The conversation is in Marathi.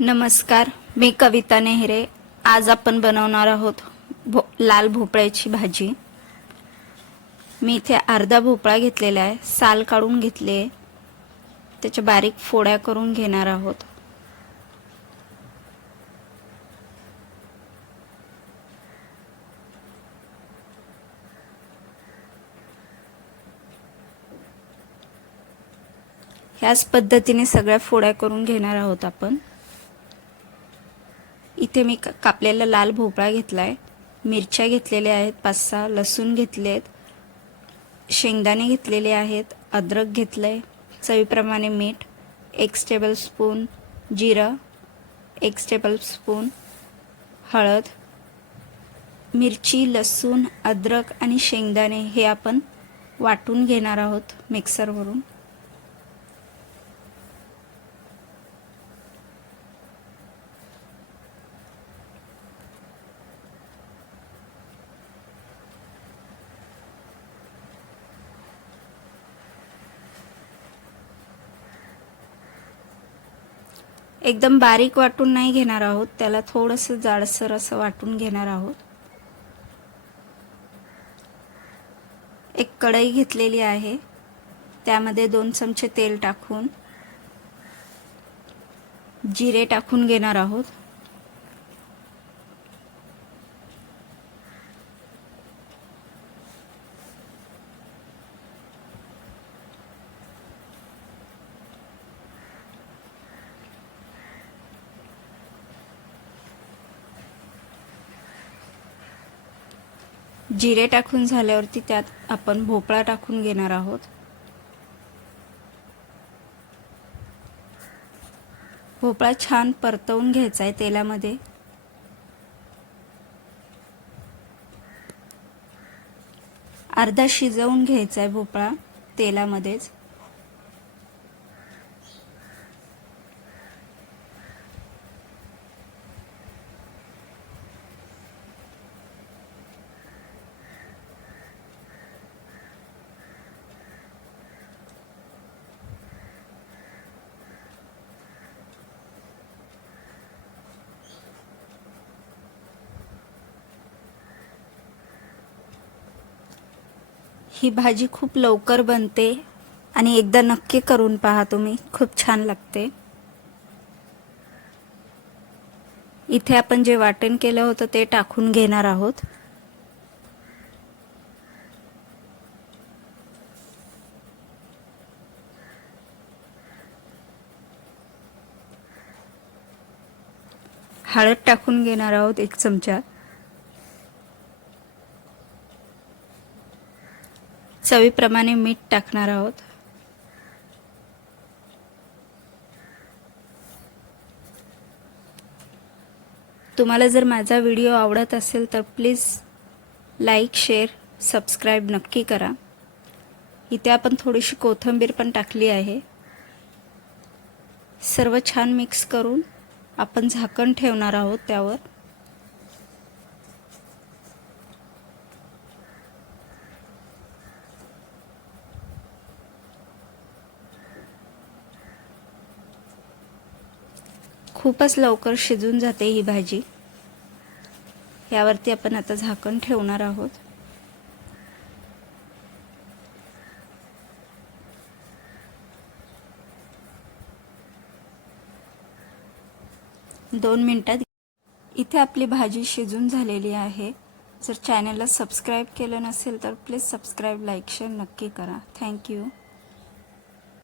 नमस्कार मी कविता नेहरे. आज आपण बनवणार आहोत भो लाल भोपळ्याची भाजी. मी इथे अर्धा भोपळा घेतलेला आहे साल काढून घेतले आहे. त्याच्या बारीक फोड्या करून घेणार आहोत. ह्याच पद्धतीने सगळ्या फोड्या करून घेणार आहोत आपण. इथे मी का- कापलेला लाल भोपळा घेतला आहे मिरच्या घेतलेल्या आहेत पाच सहा लसूण घेतले आहेत शेंगदाणे घेतलेले आहेत अद्रक घेतलं आहे चवीप्रमाणे मीठ एक टेबल स्पून जिरं एक टेबल स्पून हळद मिरची लसूण अद्रक आणि शेंगदाणे हे आपण वाटून घेणार आहोत मिक्सरवरून एकदम बारीक वाटून नाही घेणार आहोत. त्याला थोडंसं जाडसर असं वाटून घेणार आहोत. एक कढई घेतलेली आहे. त्यामध्ये दोन चमचे तेल टाकून जिरे टाकून घेणार आहोत. जिरे टाकून झाल्यावरती त्यात आपण भोपळा टाकून घेणार आहोत. भोपळा छान परतवून घ्यायचा आहे तेलामध्ये. अर्धा शिजवून घ्यायचा आहे भोपळा तेलामध्येच. ही भाजी खूप लवकर बनते आणि एकदा नक्की करून पहा तुम्ही. खूप छान लागते. इथे आपण जे वाटण केलं होतं ते टाकून घेणार आहोत. हळद टाकून घेणार आहोत एक चमचा. चवीप्रमाणे मीठ टाकणार आहोत. तुम्हाला जर माझा व्हिडिओ आवडत असेल तर प्लीज लाईक शेअर सबस्क्राईब नक्की करा. इथे आपण थोडीशी कोथिंबीर पण टाकली आहे. सर्व छान मिक्स करून आपण झाकण ठेवणार आहोत त्यावर. खूपच लवकर शिजून जाते ही भाजी. यावरती आपण आता झाकण ठेवणार आहोत. दोन मिनटात इथे आपली भाजी शिजून झालेली आहे. जर चॅनलला सबस्क्राईब केलं नसेल तर प्लीज सबस्क्राईब लाईक शेअर नक्की करा. थँक्यू